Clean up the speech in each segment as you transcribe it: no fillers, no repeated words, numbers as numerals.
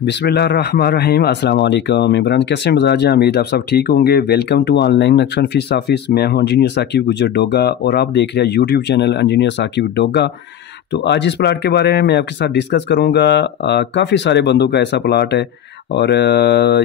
बिस्मिल्लाहिर्रहमानिर्रहीम। अस्सलाम वालेकुम। इमरान, कैसे मिजाज हैं? उम्मीद आप सब ठीक होंगे। वेलकम टू ऑनलाइन नक्शन फीस ऑफिस। मैं हूं इंजीनियर साकिब गुजर डोगा और आप देख रहे हैं YouTube channel engineer Saqib Doga. तो आज इस प्लाट के बारे में मैं आपके साथ डिस्कस करूंगा। काफ़ी सारे बंदों का ऐसा प्लाट है और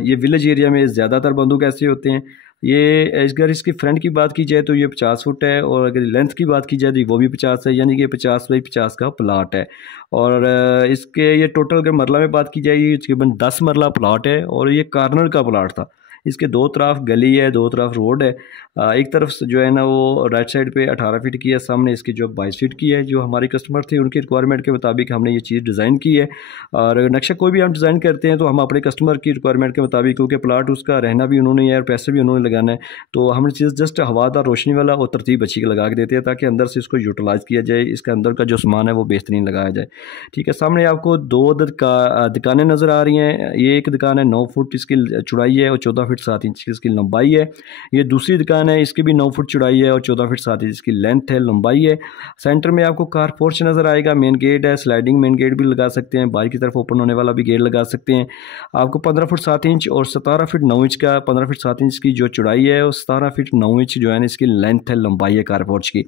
ये विलेज एरिया में ज़्यादातर बंदूक ऐसे होते हैं। ये अगर इसकी फ्रंट की बात की जाए तो ये 50 फुट है और अगर लेंथ की बात की जाए तो वो भी 50 है, यानी कि 50 बाई 50 का प्लाट है। और इसके ये टोटल अगर मरला में बात की जाए ये तकरीबन 10 मरला प्लाट है और ये कार्नर का प्लाट था। इसके दो तरफ गली है, दो तरफ रोड है। एक तरफ जो है ना वो राइट साइड पे 18 फीट की है, सामने इसकी जो 22 फीट की है। जो हमारे कस्टमर थे उनकी रिक्वायरमेंट के मुताबिक हमने ये चीज़ डिज़ाइन की है। और नक्शा कोई भी हम डिज़ाइन करते हैं तो हम अपने कस्टमर की रिक्वायरमेंट के मुताबिक, क्योंकि प्लाट उसका रहना भी उन्होंने है और पैसे भी उन्होंने लगाना है, तो हमने चीज़ जस्ट हवादार रोशनी वाला और तरतीब अच्छी लगा के देते हैं ताकि अंदर से इसको यूटिलाइज़ किया जाए, इसके अंदर का जो सामान है वो बेहतरीन लगाया जाए। ठीक है, सामने आपको दो दुकानें नज़र आ रही हैं। ये एक दुकान है 9 फुट इसकी चौड़ाई है और 14 फीट 7 इंच की इसकी लंबाई है। ये दूसरी दुकान है, इसकी भी 9 फुट चौड़ाई है और 14 फीट 7 इंच इसकी लेंथ है, लंबाई है। सेंटर में आपको कार पोर्च नज़र आएगा, मेन गेट है, स्लाइडिंग मेन गेट भी लगा सकते हैं, बाहर की तरफ ओपन होने वाला भी गेट लगा सकते हैं। आपको 15 फुट 7 इंच और 17 फीट 9 इंच का, 15 फीट 7 इंच की जो चौड़ाई है और 17 फीट 9 इंच जो है ना इसकी लेंथ है, लंबाई है कार पोर्च की।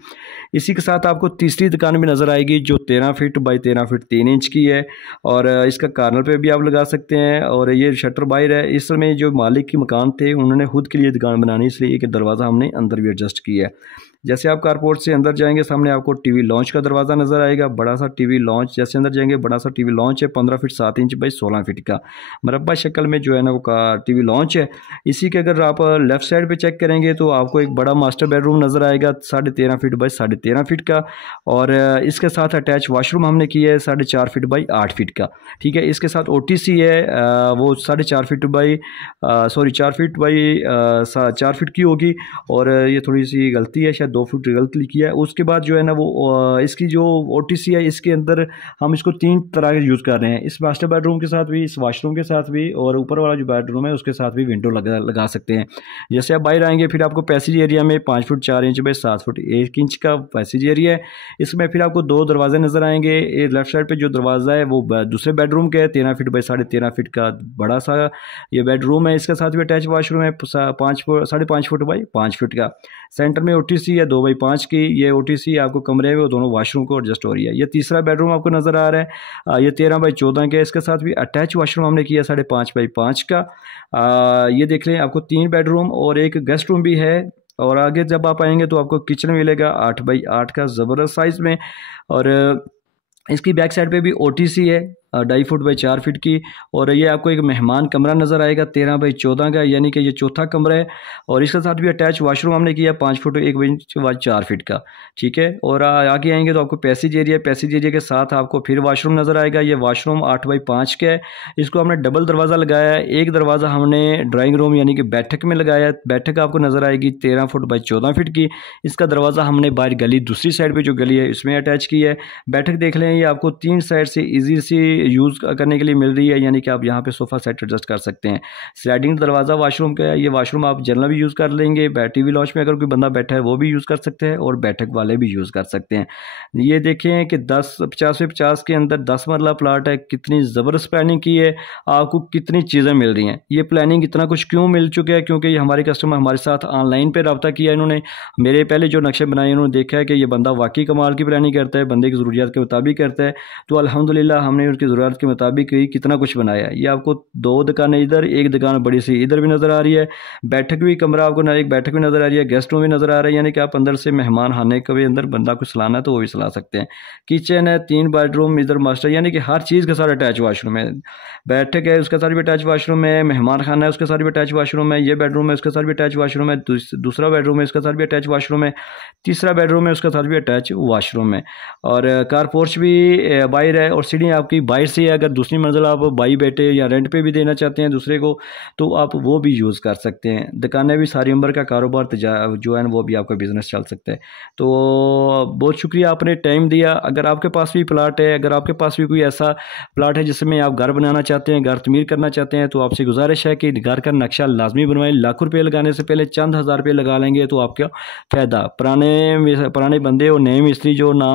इसी के साथ आपको तीसरी दुकान भी नज़र आएगी जो 13 फीट बाई 13 फीट 3 इंच की है और इसका कार्नर पे भी आप लगा सकते हैं। और ये शटर बाहर है। इस समय जो मालिक के मकान थे उन्होंने खुद के लिए दुकान बनानी, इसलिए एक दरवाज़ा हमने अंदर भी एडजस्ट किया है। जैसे आप कारपोर्ट से अंदर जाएंगे सामने आपको टीवी लॉन्च का दरवाज़ा नज़र आएगा, बड़ा सा टीवी लॉन्च। जैसे अंदर जाएंगे बड़ा सा टीवी लॉन्च है, 15 फीट 7 इंच बाई 16 फीट का मरबा शक्ल में जो है ना वो टीवी लॉन्च है। इसी के अगर आप लेफ़्ट साइड पे चेक करेंगे तो आपको एक बड़ा मास्टर बेडरूम नज़र आएगा 13.5 फीट बाई 13.5 फीट का और इसके साथ अटैच वाशरूम हमने किया है 4.5 फीट बाई 8 फीट का। ठीक है, इसके साथ OTC है, वो 4.5 feet by 4 feet by 4 feet की होगी और ये थोड़ी सी गलती है, शायद 2 फुट गलत लिखी है। उसके बाद जो है ना वो इसकी जो OTC है इसके अंदर हम इसको 3 तरह के यूज़ कर रहे हैं, इस मास्टर बेडरूम के साथ भी, इस वाशरूम के साथ भी और ऊपर वाला जो बेडरूम है उसके साथ भी विंडो लगा सकते हैं। जैसे आप बाहर आएंगे फिर आपको पैसेज एरिया में 5 foot 4 inch by 7 foot 1 inch का पैसेज एरिया है। इसमें फिर आपको 2 दरवाजे नज़र आएंगे। लेफ्ट साइड पर जो दरवाज़ा है वो दूसरे बेडरूम का है, 13 फीट बाई 13.5 फीट का बड़ा सा ये बेडरूम है। इसके साथ भी अटैच वाशरूम है 5.5 फुट बाई 5 फीट का। सेंटर में OTC है 2 बाई 5 की। ये OTC आपको कमरे में वो दोनों वाशरूम को एडजस्ट हो रही है। ये तीसरा बेडरूम आपको नज़र आ रहा है, ये 13 बाई 14 के। इसके साथ भी अटैच वाशरूम हमने किया 5.5 बाई 5 का। ये देख लें आपको 3 बेडरूम और एक गेस्ट रूम भी है। और आगे जब आप आएंगे तो आपको किचन मिलेगा 8 बाई 8 का ज़बरदस्त साइज़ में। और इसकी बैक साइड पे भी OTC है 2.5 फुट बाई 4 फीट की। और ये आपको एक मेहमान कमरा नज़र आएगा 13 बाई 14 का, यानी कि ये चौथा कमरा है। और इसके साथ भी अटैच वाशरूम हमने किया 5 फुट 1 इंच बाई 4 फीट का। ठीक है, और आगे आएंगे तो आपको पैसेज एरिया के साथ आपको फिर वाशरूम नज़र आएगा। ये वाशरूम 8 बाई 5 का है। इसको हमने डबल दरवाज़ा लगाया है। एक दरवाज़ा हमने ड्राइंग रूम यानी कि बैठक में लगाया है। बैठक आपको नज़र आएगी 13 फुट बाई 14 फीट की। इसका दरवाज़ा हमने बाहर गली दूसरी साइड पर जो गली है इसमें अटैच की है। बैठक देख लें, ये आपको 3 साइड से ईजी सी यूज़ करने के लिए मिल रही है, यानी कि आप यहाँ पे सोफ़ा सेट एडजस्ट कर सकते हैं। स्लाइडिंग दरवाज़ा वाशरूम का है। ये वाशरूम आप जनरल भी यूज़ कर लेंगे, टीवी लॉन्च में अगर कोई बंदा बैठा है वो भी यूज़ कर सकते हैं और बैठक वाले भी यूज़ कर सकते हैं। ये देखें कि 50 से 50 के अंदर 10 मरला प्लाट है। कितनी ज़बरदस्त प्लानिंग की है, आपको कितनी चीज़ें मिल रही हैं। ये प्लानिंग इतना कुछ क्यों मिल चुका है, क्योंकि हमारे कस्टमर हमारे साथ ऑनलाइन पर रब्ता किया। इन्होंने मेरे पहले जो नक्शे बनाए उन्होंने देखा है कि ये बंदा वाकई कमाल की प्लानिंग करता है, बंदे की ज़रूरियात के मुताबिक करता है। तो अल्हम्दुलिल्लाह हमने उनकी ज़रूरत के मुताबिक कितना कुछ बनाया है। ये आपको 2 दुकानें इधर, एक दुकान बड़ी सी इधर भी नज़र आ रही है। बैठक भी कमरा आपको एक बैठक भी नज़र आ रही है, गेस्ट रूम भी नज़र आ रहा है, यानी कि आप अंदर से मेहमान आने के भी अंदर बंदा को सलाना है तो वो भी सला सकते हैं। किचन है, 3 बेडरूम, इधर मास्टर, यानी कि हर चीज़ के साथ अटैच वाशरूम है। बैठक है उसके साथ भी अटैच वाशरूम है, मेहमान खाना है उसके साथ भी अटैच वाशरूम है, ये बेडरूम है उसके साथ भी अटैच वाशरूम है, दूसरा बेडरूम है उसके साथ भी अटैच वाशरूम है, तीसरा बेडरूम है उसके साथ भी अटैच वाशरूम है। और कार पोर्च भी बाहर है और सीढ़ी आपकी बाहर से है। अगर दूसरी मंजिल आप भाई बेटे या रेंट पे भी देना चाहते हैं दूसरे को तो आप वो भी यूज़ कर सकते हैं। दुकानें भी, सारी उम्र का कारोबार जो है ना वो भी आपका बिज़नेस चल सकता है। तो बहुत शुक्रिया आपने टाइम दिया। अगर आपके पास भी प्लाट है, अगर आपके पास भी कोई ऐसा प्लाट है जिसमें आप घर बनाना चाहते हैं, घर तमीर करना चाहते हैं, तो आपसे गुजारिश है कि घर का नक्शा लाजमी बनवाएं। लाखों रुपये लगाने से पहले चंद हज़ार रुपये लगा लेंगे तो आपका फ़ायदा। पुराने बंदे और नए मिस्त्री जो ना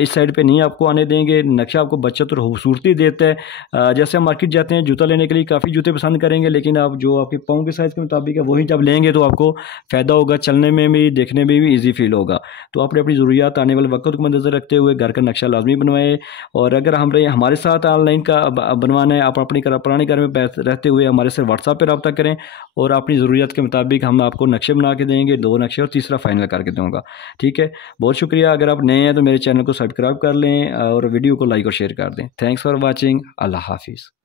इस साइड पे नहीं आपको आने देंगे। नक्शा आपको बचत और और खूबसूरती देता है। जैसे हम मार्केट जाते हैं जूता लेने के लिए, काफ़ी जूते पसंद करेंगे, लेकिन आप जो आपके पाँव के साइज़ के मुताबिक है वही जब लेंगे तो आपको फ़ायदा होगा, चलने में भी देखने में भी ईजी फील होगा। तो आपने अपनी ज़रूरियात आने वाले वक्त को मद्देनज़र रखते हुए घर का नक्शा लाजमी बनवाएं। और अगर हमारे साथ ऑनलाइन का बनवाना है, आप अपनी पुराने घर में रहते हुए हमारे से व्हाट्सएप पर रब्ता करें और अपनी ज़रूरियात के मुताबिक हम आपको नक्शे बना के देंगे, 2 नक्शे और तीसरा फाइनल करके दूँगा। ठीक है, बहुत शुक्रिया। अगर आप नए हैं तो मेरे चैनल को सब्सक्राइब कर लें और वीडियो को लाइक और शेयर कर दें। Thanks for watching. अल्लाह हाफिज़।